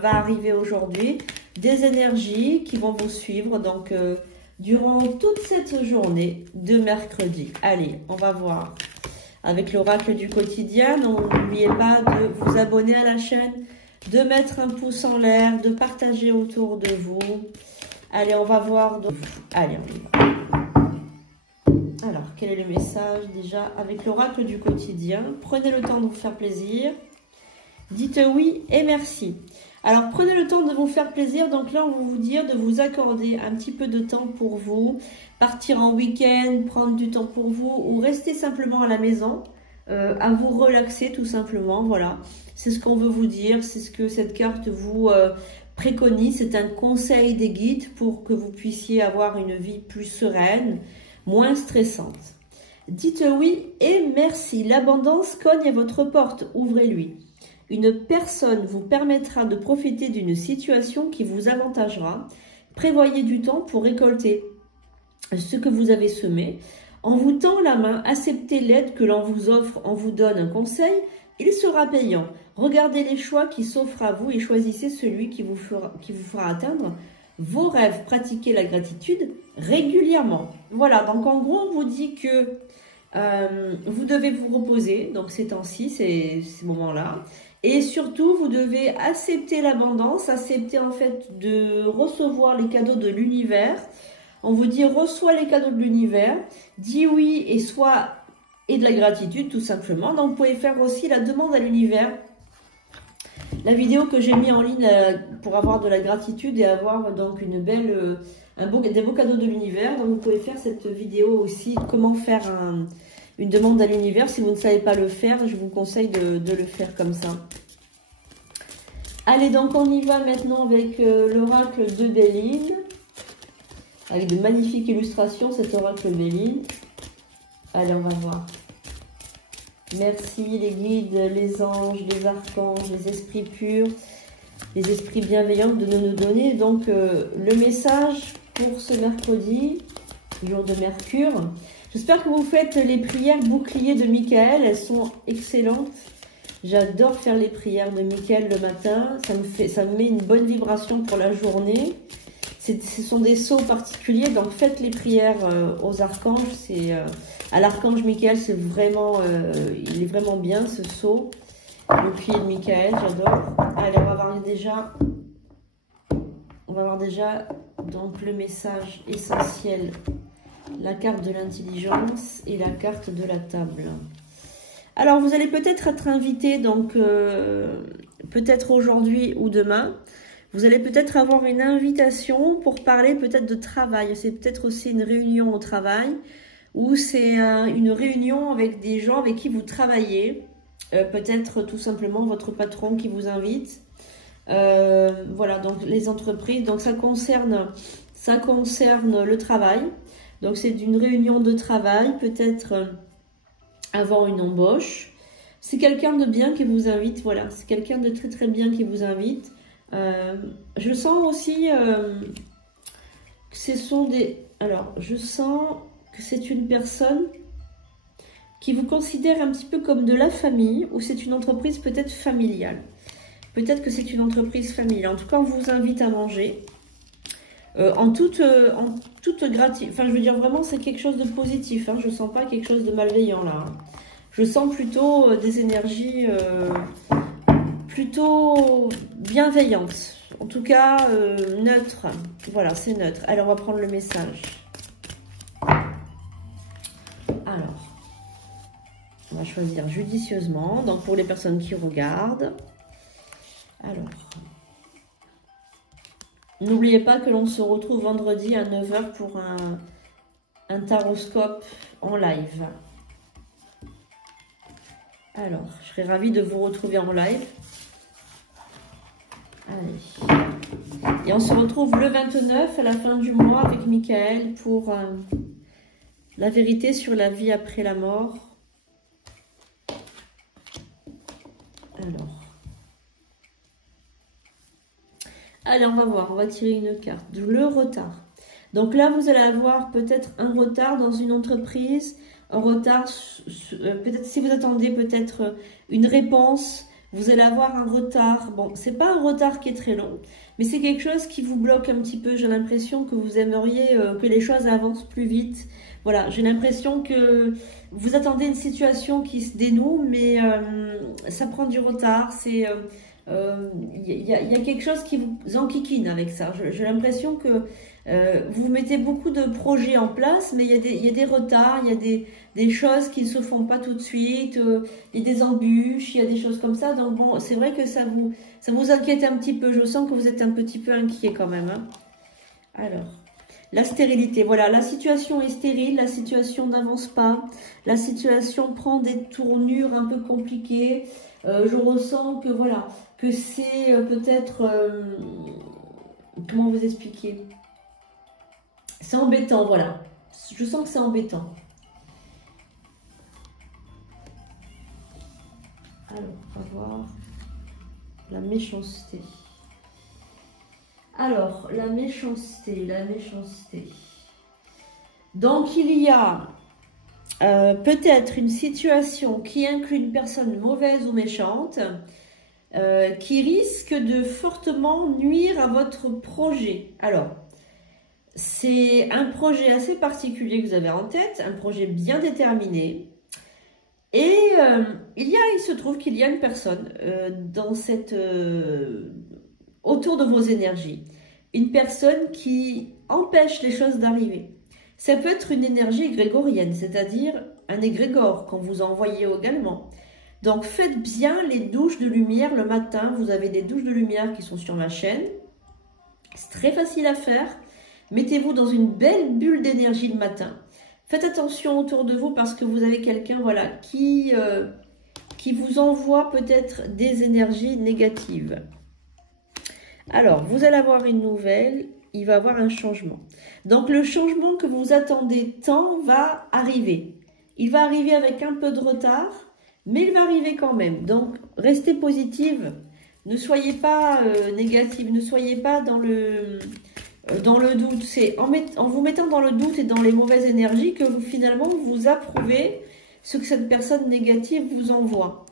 va arriver aujourd'hui, des énergies qui vont vous suivre donc durant toute cette journée de mercredi. Allez, on va voir avec l'oracle du quotidien. N'oubliez pas de vous abonner à la chaîne, de mettre un pouce en l'air, de partager autour de vous. Allez, on va voir. Allez, on y va. Alors, quel est le message déjà avec l'oracle du quotidien? Prenez le temps de vous faire plaisir. Dites oui et merci. Alors, prenez le temps de vous faire plaisir. Donc là, on va vous dire de vous accorder un petit peu de temps pour vous. Partir en week-end, prendre du temps pour vous ou rester simplement à la maison, à vous relaxer tout simplement. Voilà, c'est ce qu'on veut vous dire. C'est ce que cette carte vous préconise. C'est un conseil des guides pour que vous puissiez avoir une vie plus sereine, moins stressante. Dites oui et merci. L'abondance cogne à votre porte. Ouvrez-lui. Une personne vous permettra de profiter d'une situation qui vous avantagera. Prévoyez du temps pour récolter ce que vous avez semé. En vous tend la main, acceptez l'aide que l'on vous offre. On vous donne un conseil, il sera payant. Regardez les choix qui s'offrent à vous et choisissez celui qui vous fera atteindre vos rêves. Pratiquez la gratitude régulièrement. Voilà, donc en gros, on vous dit que vous devez vous reposer, donc ces temps-ci, ces moments-là. Et surtout, vous devez accepter l'abondance, accepter en fait de recevoir les cadeaux de l'univers. On vous dit, reçois les cadeaux de l'univers, dis oui et de la gratitude tout simplement. Donc, vous pouvez faire aussi la demande à l'univers. La vidéo que j'ai mis en ligne pour avoir de la gratitude et avoir donc une belle, des beaux cadeaux de l'univers. Donc, vous pouvez faire cette vidéo aussi, comment faire une demande à l'univers. Si vous ne savez pas le faire, je vous conseille de le faire comme ça. Allez, donc on y va maintenant avec l'oracle de Béline. Avec de magnifiques illustrations, cet oracle Béline. Allez, on va voir. Merci les guides, les anges, les archanges, les esprits purs, les esprits bienveillants de nous donner donc le message pour ce mercredi, jour de Mercure. J'espère que vous faites les prières boucliers de Michael, elles sont excellentes. J'adore faire les prières de Michael le matin, ça me met une bonne vibration pour la journée. Ce sont des sceaux particuliers, donc faites les prières aux archanges. À l'archange Michael, c'est vraiment, il est vraiment bien ce sceau. Le pied de Michael, j'adore. Allez, on va voir déjà donc le message essentiel. La carte de l'intelligence et la carte de la table. Alors, vous allez peut-être être invité, donc peut-être aujourd'hui ou demain. Vous allez peut-être avoir une invitation pour parler peut-être de travail. C'est peut-être aussi une réunion au travail ou c'est une réunion avec des gens avec qui vous travaillez. Peut-être tout simplement votre patron qui vous invite. Voilà, donc les entreprises. Donc ça concerne le travail. Donc, c'est une réunion de travail, peut-être avant une embauche. C'est quelqu'un de bien qui vous invite, voilà. C'est quelqu'un de très, très bien qui vous invite. Je sens aussi que ce sont des... Alors, je sens que c'est une personne qui vous considère un petit peu comme de la famille ou c'est une entreprise peut-être familiale. Peut-être que c'est une entreprise familiale. En tout cas, on vous invite à manger. En toute gratitude, enfin je veux dire vraiment c'est quelque chose de positif, hein. Je ne sens pas quelque chose de malveillant là, hein. Je sens plutôt des énergies plutôt bienveillantes, en tout cas neutres, voilà c'est neutre. Alors on va prendre le message. Alors, on va choisir judicieusement, donc pour les personnes qui regardent. Alors... N'oubliez pas que l'on se retrouve vendredi à 9 h pour un taroscope en live. Alors, je serais ravie de vous retrouver en live. Allez. Et on se retrouve le 29 à la fin du mois avec Michael pour la vérité sur la vie après la mort. Alors. Allez, on va voir, on va tirer une carte. Le retard. Donc là, vous allez avoir peut-être un retard dans une entreprise, un retard, peut-être si vous attendez peut-être une réponse vous allez avoir un retard. Bon, c'est pas un retard qui est très long, mais c'est quelque chose qui vous bloque un petit peu. J'ai l'impression que vous aimeriez que les choses avancent plus vite. Voilà, j'ai l'impression que vous attendez une situation qui se dénoue, mais ça prend du retard. C'est y a quelque chose qui vous enquiquine avec ça. J'ai l'impression que vous mettez beaucoup de projets en place, mais il y a des retards, il y a des choses qui ne se font pas tout de suite, il y a des embûches, il y a des choses comme ça. Donc bon, c'est vrai que ça vous inquiète un petit peu. Je sens que vous êtes un petit peu inquiet quand même, hein. Alors, la stérilité. Voilà, la situation est stérile, la situation n'avance pas, la situation prend des tournures un peu compliquées. Je ressens que voilà, que c'est peut-être... comment vous expliquer? C'est embêtant, voilà. Je sens que c'est embêtant. Alors, on va voir la méchanceté. Alors, la méchanceté. Donc, il y a peut-être une situation qui inclut une personne mauvaise ou méchante qui risque de fortement nuire à votre projet. Alors, c'est un projet assez particulier que vous avez en tête, un projet bien déterminé. Et il se trouve qu'il y a une personne dans autour de vos énergies. Une personne qui empêche les choses d'arriver. Ça peut être une énergie égrégorienne, c'est-à-dire un égrégore qu'on vous a envoyé également. Donc faites bien les douches de lumière le matin. Vous avez des douches de lumière qui sont sur ma chaîne. C'est très facile à faire. Mettez-vous dans une belle bulle d'énergie le matin. Faites attention autour de vous parce que vous avez quelqu'un voilà, qui vous envoie peut-être des énergies négatives. Alors, vous allez avoir une nouvelle, il va y avoir un changement. Donc, le changement que vous attendez tant va arriver. Il va arriver avec un peu de retard, mais il va arriver quand même. Donc, restez positive. Ne soyez pas négative, ne soyez pas dans le doute. C'est en vous mettant dans le doute et dans les mauvaises énergies que finalement vous approuvez ce que cette personne négative vous envoie.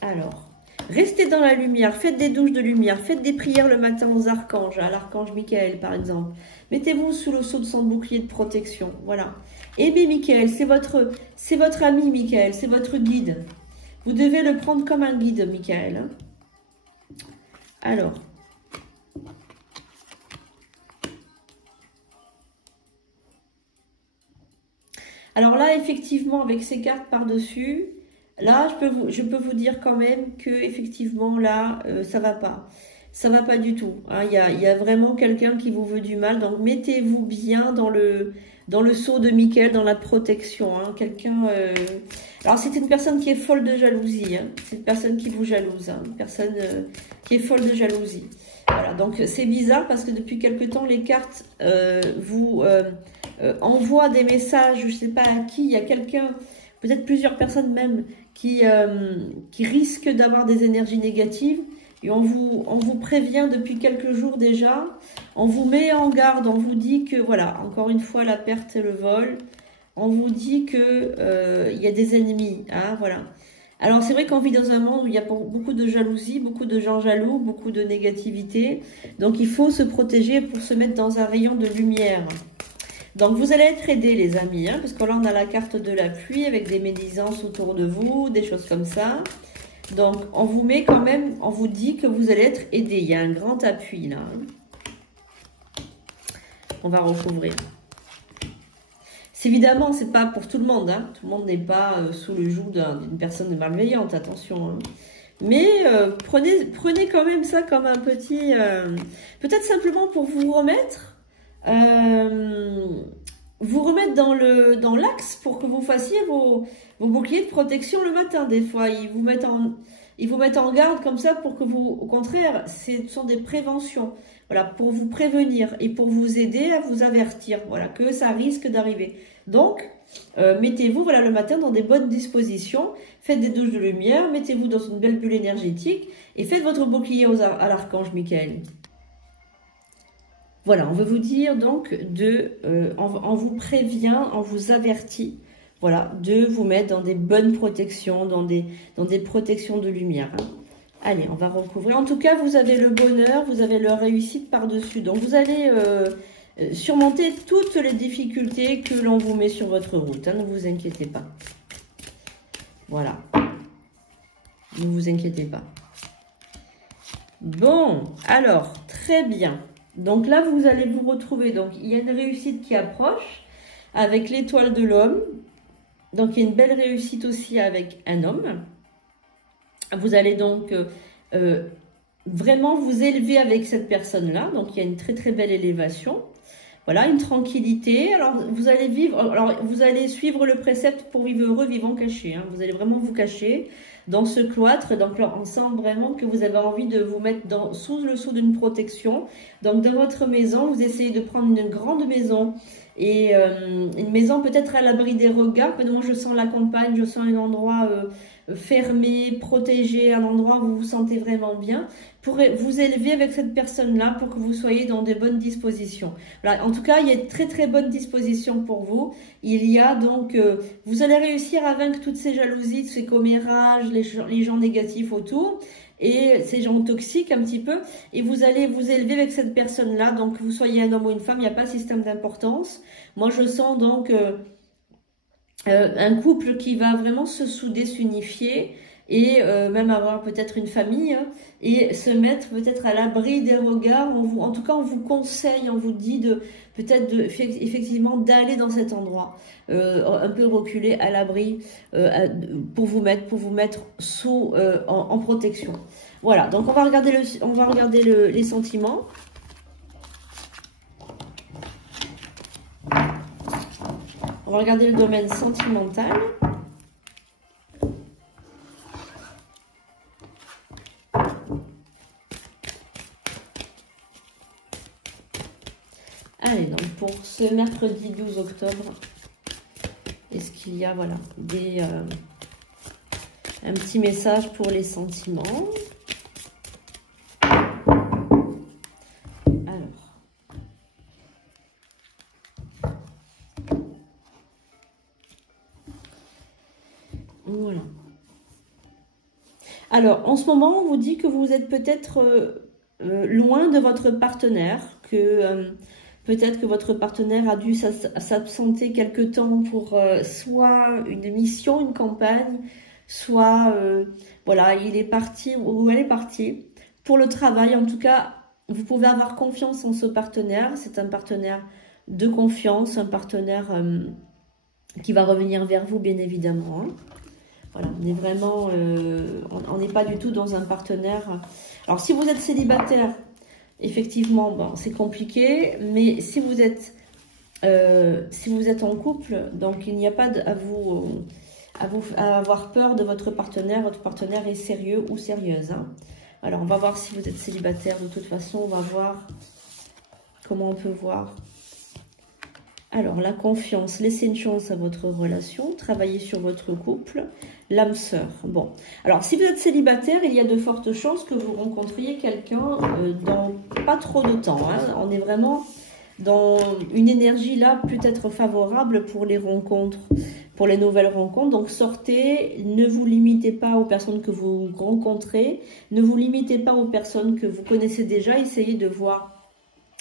Alors, restez dans la lumière, faites des douches de lumière, faites des prières le matin aux archanges, à l'archange Michael par exemple. Mettez-vous sous le sceau de son bouclier de protection, voilà. Aimez Michael, c'est votre ami Michael, c'est votre guide. Vous devez le prendre comme un guide Michael, hein. Alors là, effectivement, avec ces cartes par-dessus, là, je peux vous dire quand même que effectivement là, ça va pas. Ça va pas du tout, hein. Il y a vraiment quelqu'un qui vous veut du mal. Donc, mettez-vous bien dans le sceau de Michael, dans la protection, hein. Alors, c'est une personne qui est folle de jalousie, hein. C'est une personne qui vous jalouse, hein. Une personne qui est folle de jalousie. Voilà, donc c'est bizarre parce que depuis quelque temps, les cartes vous envoient des messages, je ne sais pas à qui, il y a quelqu'un, peut-être plusieurs personnes même, qui risquent d'avoir des énergies négatives. Et on vous prévient depuis quelques jours déjà, on vous met en garde, on vous dit que, voilà, encore une fois, la perte et le vol, on vous dit que il y a des ennemis, hein, voilà. Alors, c'est vrai qu'on vit dans un monde où il y a beaucoup de jalousie, beaucoup de gens jaloux, beaucoup de négativité. Donc, il faut se protéger pour se mettre dans un rayon de lumière. Donc, vous allez être aidés, les amis, hein, parce que là, on a la carte de la pluie avec des médisances autour de vous, des choses comme ça. Donc, on vous met quand même, on vous dit que vous allez être aidés. Il y a un grand appui, là. Hein. On va recouvrir. Évidemment, c'est pas pour tout le monde, hein. Tout le monde n'est pas sous le joug d'une personne malveillante, attention, hein. Mais prenez quand même ça comme un petit... peut-être simplement pour vous remettre dans l'axe pour que vous fassiez vos boucliers de protection le matin. Des fois, ils vous mettent en garde comme ça pour que vous... Au contraire, ce sont des préventions. Voilà, pour vous prévenir et pour vous aider à vous avertir, voilà, que ça risque d'arriver. Donc, mettez-vous, voilà, le matin dans des bonnes dispositions, faites des douches de lumière, mettez-vous dans une belle bulle énergétique et faites votre bouclier à l'archange Michael. Voilà, on veut vous dire donc on vous prévient, on vous avertit voilà, de vous mettre dans des bonnes protections, dans des protections de lumière. Hein. Allez, on va recouvrir. En tout cas, vous avez le bonheur, vous avez la réussite par-dessus. Donc, vous allez surmonter toutes les difficultés que l'on vous met sur votre route. Hein, ne vous inquiétez pas. Voilà. Ne vous inquiétez pas. Bon, alors, très bien. Donc là, vous allez vous retrouver. Donc, il y a une réussite qui approche avec l'étoile de l'homme. Donc, il y a une belle réussite aussi avec un homme. Vous allez donc vraiment vous élever avec cette personne-là. Donc, il y a une très, très belle élévation. Voilà, une tranquillité. Alors, vous allez vivre, alors vous allez suivre le précepte pour vivre heureux, vivant caché. Hein. Vous allez vraiment vous cacher dans ce cloître. Donc, là, on sent vraiment que vous avez envie de vous mettre sous le sceau d'une protection. Donc, dans votre maison, vous essayez de prendre une grande maison et une maison peut-être à l'abri des regards. Mais moi, je sens la campagne, je sens un endroit fermé, protégé, un endroit où vous vous sentez vraiment bien, pour vous élever avec cette personne-là pour que vous soyez dans de bonnes dispositions. Voilà. En tout cas, il y a de très très bonnes dispositions pour vous. Il y a donc, vous allez réussir à vaincre toutes ces jalousies, ces commérages, les gens négatifs autour et ces gens toxiques un petit peu, et vous allez vous élever avec cette personne-là. Donc, que vous soyez un homme ou une femme, il n'y a pas de système d'importance. Moi, je sens donc un couple qui va vraiment se souder, s'unifier et même avoir peut-être une famille, hein, et se mettre peut-être à l'abri des regards. En tout cas, on vous conseille, on vous dit peut-être effectivement d'aller dans cet endroit, un peu reculé à l'abri pour vous mettre sous en protection. Voilà, donc on va regarder les sentiments. On va regarder le domaine sentimental. Allez, donc pour ce mercredi 12 octobre, est-ce qu'il y a, voilà, un petit message pour les sentiments? Voilà. Alors, en ce moment, on vous dit que vous êtes peut-être loin de votre partenaire, que peut-être que votre partenaire a dû s'absenter quelque temps pour soit une mission, une campagne, soit, voilà, il est parti ou elle est partie pour le travail. En tout cas, vous pouvez avoir confiance en ce partenaire. C'est un partenaire de confiance, un partenaire qui va revenir vers vous, bien évidemment. Hein. Voilà, on est vraiment, on n'est pas du tout dans un partenaire. Alors, si vous êtes célibataire, effectivement, bon, c'est compliqué. Mais si vous êtes en couple, donc il n'y a pas à avoir peur de votre partenaire. Votre partenaire est sérieux ou sérieuse. Hein. Alors, on va voir si vous êtes célibataire. De toute façon, on va voir comment on peut voir. Alors, la confiance, laissez une chance à votre relation, travaillez sur votre couple, l'âme sœur. Bon, alors si vous êtes célibataire, il y a de fortes chances que vous rencontriez quelqu'un dans pas trop de temps. Hein. On est vraiment dans une énergie là peut-être favorable pour les rencontres, pour les nouvelles rencontres. Donc sortez, ne vous limitez pas aux personnes que vous rencontrez, ne vous limitez pas aux personnes que vous connaissez déjà, essayez de voir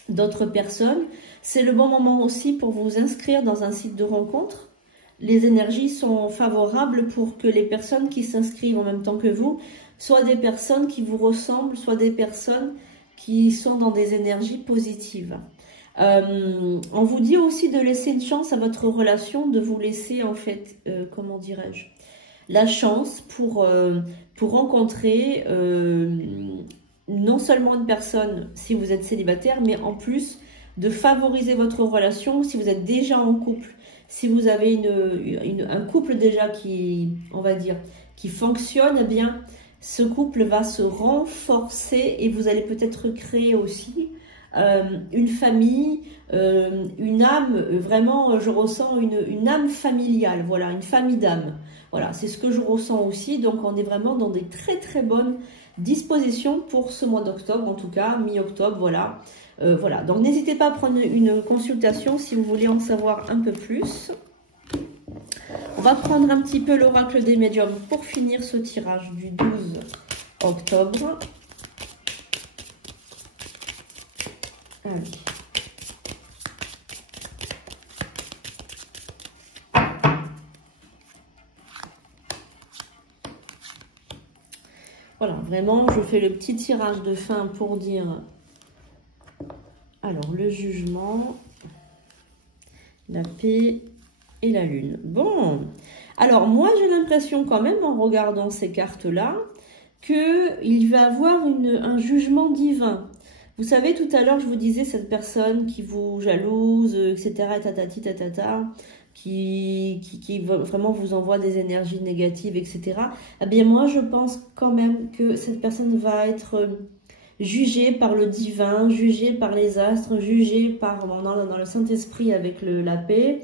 d'autres personnes. C'est le bon moment aussi pour vous inscrire dans un site de rencontre. Les énergies sont favorables pour que les personnes qui s'inscrivent en même temps que vous soient des personnes qui vous ressemblent, soit des personnes qui sont dans des énergies positives. On vous dit aussi de laisser une chance à votre relation, de vous laisser en fait, comment dirais-je, la chance pour rencontrer non seulement une personne si vous êtes célibataire, mais en plus de favoriser votre relation si vous êtes déjà en couple. Si vous avez un couple déjà qui, on va dire, qui fonctionne bien, ce couple va se renforcer et vous allez peut-être créer aussi une famille, une âme, vraiment je ressens une âme familiale, voilà, une famille d'âmes. Voilà, c'est ce que je ressens aussi, donc on est vraiment dans des très très bonnes dispositions pour ce mois d'octobre, en tout cas, mi-octobre, voilà. Voilà, donc n'hésitez pas à prendre une consultation si vous voulez en savoir un peu plus. va prendre un petit peu l'oracle des médiums pour finir ce tirage du 12 octobre. Allez. Voilà, vraiment, je fais le petit tirage de fin pour dire, alors, le jugement, la paix et la lune. Bon, alors moi, j'ai l'impression quand même, en regardant ces cartes-là, qu'il va avoir un jugement divin. Vous savez, tout à l'heure, je vous disais, cette personne qui vous jalouse, etc., tatati, tatata, qui vraiment vous envoie des énergies négatives, etc. Eh bien, moi, je pense quand même que cette personne va être jugée par le divin, jugée par les astres, jugée par, dans le Saint-Esprit avec la paix.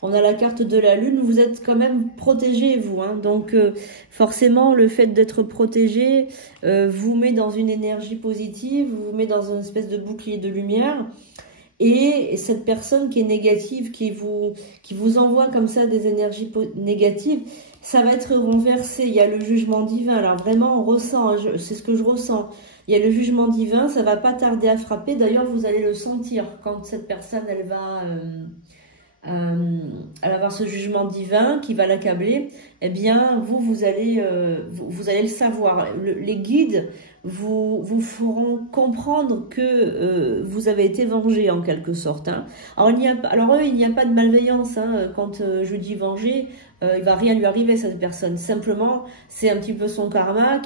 On a la carte de la lune, vous êtes quand même protégé, vous. Hein. Donc, forcément, le fait d'être protégé vous met dans une énergie positive, vous met dans une espèce de bouclier de lumière. Et cette personne qui est négative, qui vous envoie comme ça des énergies négatives, ça va être renversé. Il y a le jugement divin. Alors vraiment, on ressent, c'est ce que je ressens. Il y a le jugement divin, ça va pas tarder à frapper. D'ailleurs, vous allez le sentir quand cette personne, elle va avoir ce jugement divin qui va l'accabler. Eh bien, vous allez le savoir. Les guides vous feront comprendre que vous avez été vengé en quelque sorte. Hein. Alors, il n'y a pas de malveillance. Hein. Quand je dis venger, il va rien lui arriver à cette personne. Simplement, c'est un petit peu son karma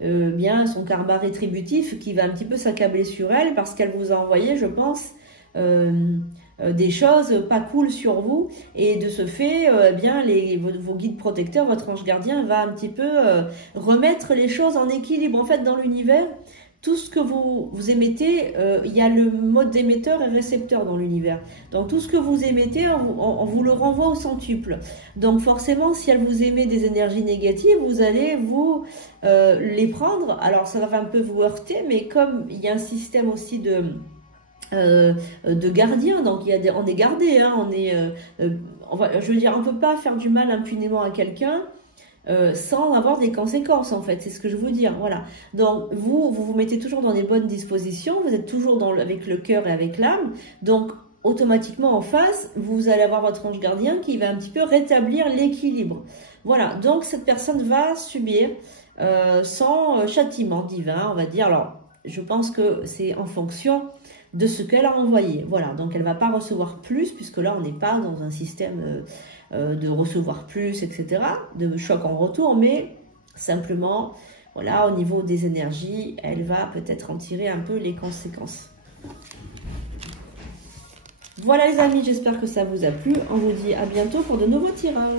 son karma rétributif qui va un petit peu s'accabler sur elle parce qu'elle vous a envoyé, je pense, des choses pas cool sur vous, et de ce fait, vos guides protecteurs, votre ange gardien va un petit peu remettre les choses en équilibre. En fait, dans l'univers, tout ce que vous émettez, il y a le mode émetteur et récepteur dans l'univers. Donc tout ce que vous émettez, on vous le renvoie au centuple. Donc forcément, si elle vous émet des énergies négatives, vous allez les prendre. Alors ça va un peu vous heurter, mais comme il y a un système aussi de gardiens, donc on est gardé, hein, je veux dire, on peut pas faire du mal impunément à quelqu'un sans avoir des conséquences, en fait, c'est ce que je veux dire, voilà. Donc vous mettez toujours dans des bonnes dispositions, vous êtes toujours avec le cœur et avec l'âme, donc automatiquement en face, vous allez avoir votre ange gardien qui va un petit peu rétablir l'équilibre. Voilà, donc cette personne va subir son châtiment divin, on va dire. Alors, je pense que c'est en fonction de ce qu'elle a envoyé. Voilà, donc elle ne va pas recevoir plus, puisque là, on n'est pas dans un système de recevoir plus, etc., de choc en retour, mais simplement, voilà, au niveau des énergies, elle va peut-être en tirer un peu les conséquences. Voilà les amis, j'espère que ça vous a plu. On vous dit à bientôt pour de nouveaux tirages.